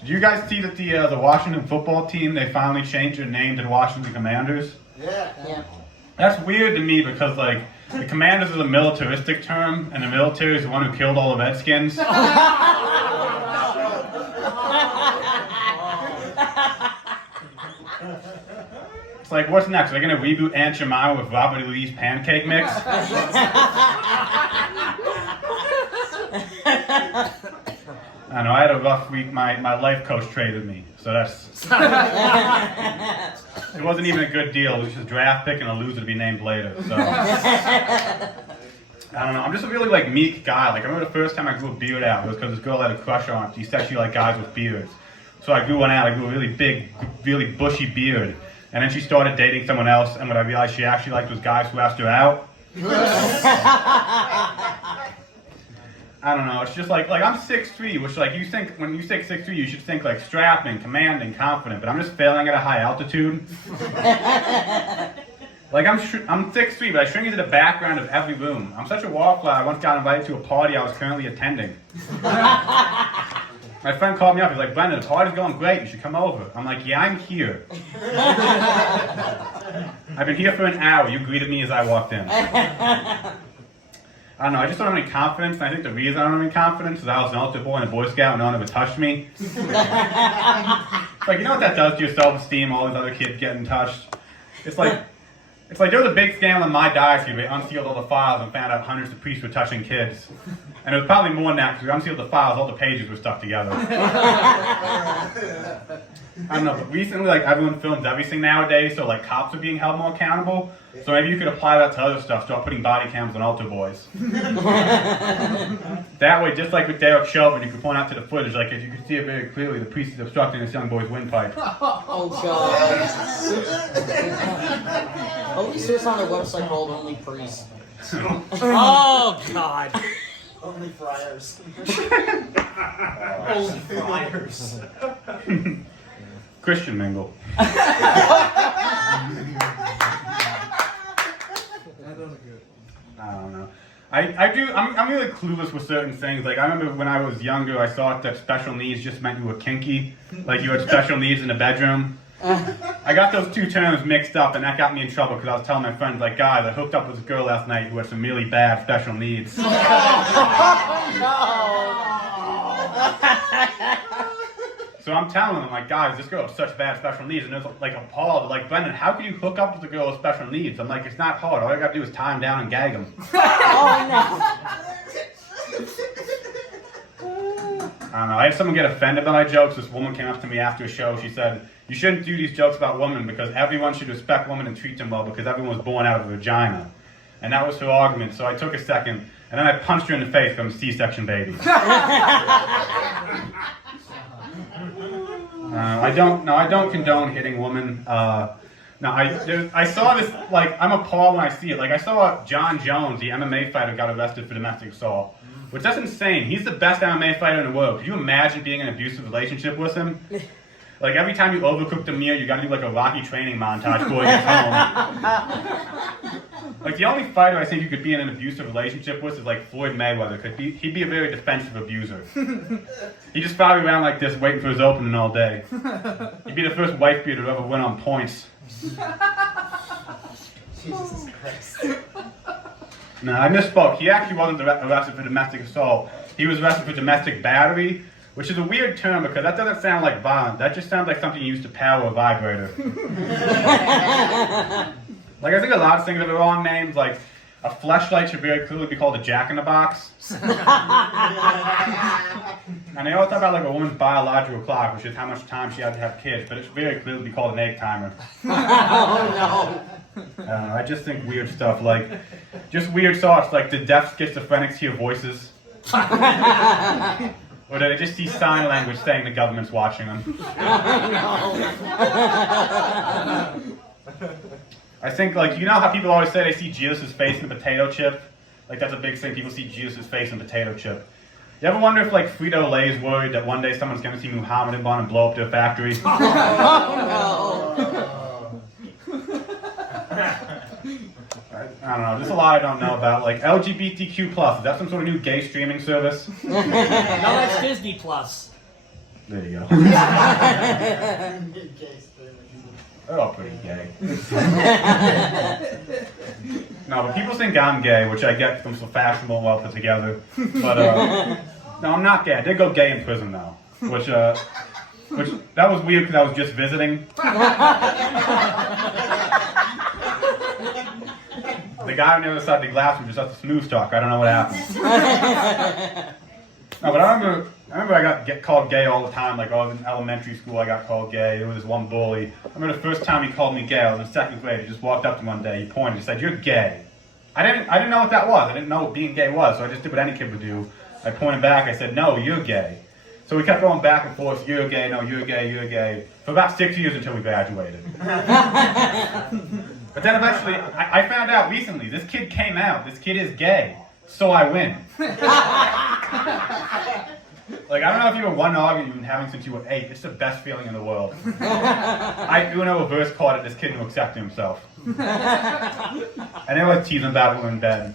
Did you guys see that the Washington football team, they finally changed their name to the Washington Commanders? Yeah. That's weird to me because, like, the Commanders is a militaristic term, and the military is the one who killed all the Redskins. It's like, what's next? Are they going to reboot Aunt Jemima with Robert E. Lee's pancake mix? I know, I had a rough week. My life coach traded me, so that's... It wasn't even a good deal. It was just a draft pick and a loser to be named later, so... I don't know, I'm just a really, like, meek guy. Like, I remember the first time I grew a beard out, it was because this girl had a crush on it. She said she liked guys with beards. So I grew one out. I grew a really big, really bushy beard. And then she started dating someone else, and what I realized she actually liked was guys who asked her out. I don't know, it's just like I'm 6'3", which, like, you think, when you think 6'3", you should think, like, strapping, commanding, confident, but I'm just failing at a high altitude. Like, I'm 6'3", but I shrink into the background of every room. I'm such a wallflower, I once got invited to a party I was currently attending. My friend called me up, he's like, Brendan, the party's going great, you should come over. I'm like, yeah, I'm here. I've been here for an hour, you greeted me as I walked in. I don't know, I just don't have any confidence, and I think the reason I don't have any confidence is I was an altar boy and a Boy Scout and no one ever touched me. Like, you know what that does to your self-esteem, all these other kids getting touched? It's like there was a big scandal in my diocese where they unsealed all the files and found out hundreds of priests were touching kids. And it was probably more than that, because we unsealed the files, all the pages were stuck together. I don't know, but recently, like, everyone films everything nowadays, so, like, cops are being held more accountable. So maybe you could apply that to other stuff, start putting body cams on altar boys. That way, just like with Derek Chauvin, you could point out to the footage, like, if you could see it very clearly, the priest is obstructing this young boy's windpipe. Oh, God. At least it's on a website called Only Priest. Oh, God. Only friars. Only friars. Christian mingle. I don't know. I'm really clueless with certain things. Like, I remember when I was younger, I thought that special needs just meant you were kinky. Like, you had special needs in the bedroom. I got those two terms mixed up, and that got me in trouble because I was telling my friends, like, guys, I hooked up with a girl last night who had some really bad special needs. So I'm telling them, like, guys, this girl has such bad special needs, and they're like appalled. Like, Brendan, how can you hook up with a girl with special needs? I'm like, it's not hard. All I gotta do is tie him down and gag him. Oh, no. I don't know. I had someone get offended by my jokes. This woman came up to me after a show. She said, you shouldn't do these jokes about women because everyone should respect women and treat them well because everyone was born out of a vagina. And that was her argument. So I took a second, and then I punched her in the face because I'm a C-section baby. I don't condone hitting women. I saw this, like, I'm appalled when I see it. Like, I saw John Jones, the MMA fighter, got arrested for domestic assault. Which, that's insane. He's the best MMA fighter in the world. Could you imagine being in an abusive relationship with him? Like, every time you overcook the meal, you gotta do, like, a Rocky training montage before he gets home. Like, the only fighter I think you could be in an abusive relationship with is, like, Floyd Mayweather. He'd be a very defensive abuser. He'd just follow around like this, waiting for his opening all day. He'd be the first wife beater to ever win on points. Jesus Christ. No, I misspoke. He actually wasn't arrested for domestic assault. He was arrested for domestic battery, which is a weird term because that doesn't sound like violence. That just sounds like something you use to power a vibrator. Like, I think a lot of things have the wrong names. Like, a fleshlight should very clearly be called a jack-in-the-box. And they always talk about, like, a woman's biological clock, which is how much time she has to have kids, but it should very clearly be called an egg timer. Oh, I just think weird stuff, like, just weird thoughts, like, did deaf schizophrenics hear voices? Or did they just see sign language saying the government's watching them? I think, like, you know how people always say they see Jesus' face in a potato chip? Like, that's a big thing, people see Jesus' face in a potato chip. You ever wonder if, like, Frito-Lay's worried that one day someone's going to see Muhammad and Bon and blow up their factory? Oh, I don't know, there's a lot I don't know about, like LGBTQ+, is that some sort of new gay streaming service? No, that's Disney Plus. There you go. Gay spirit. They're all pretty gay. No, but people think I'm gay, which I get from so fashionable and well put together. But no, I'm not gay. I did go gay in prison though, which that was weird because I was just visiting. The guy on the other side of the glass was just at the smooth talk. I don't know what happened. No, but I remember I got called gay all the time. Like I was in elementary school, I got called gay. There was this one bully. I remember the first time he called me gay. I was in second grade. He just walked up to me one day. He pointed. He said, "You're gay." I didn't know what that was. I didn't know what being gay was. So I just did what any kid would do. I pointed back. I said, "No, you're gay." So we kept going back and forth. You're gay. No, you're gay. You're gay. For about 6 years until we graduated. But then eventually, I found out recently. This kid came out. This kid is gay. So I win. Like, I don't know if you have one argument you've been having since you were 8. It's the best feeling in the world. I Uno reverse carded this kid to accept himself. And they always tease him about it when we're in bed.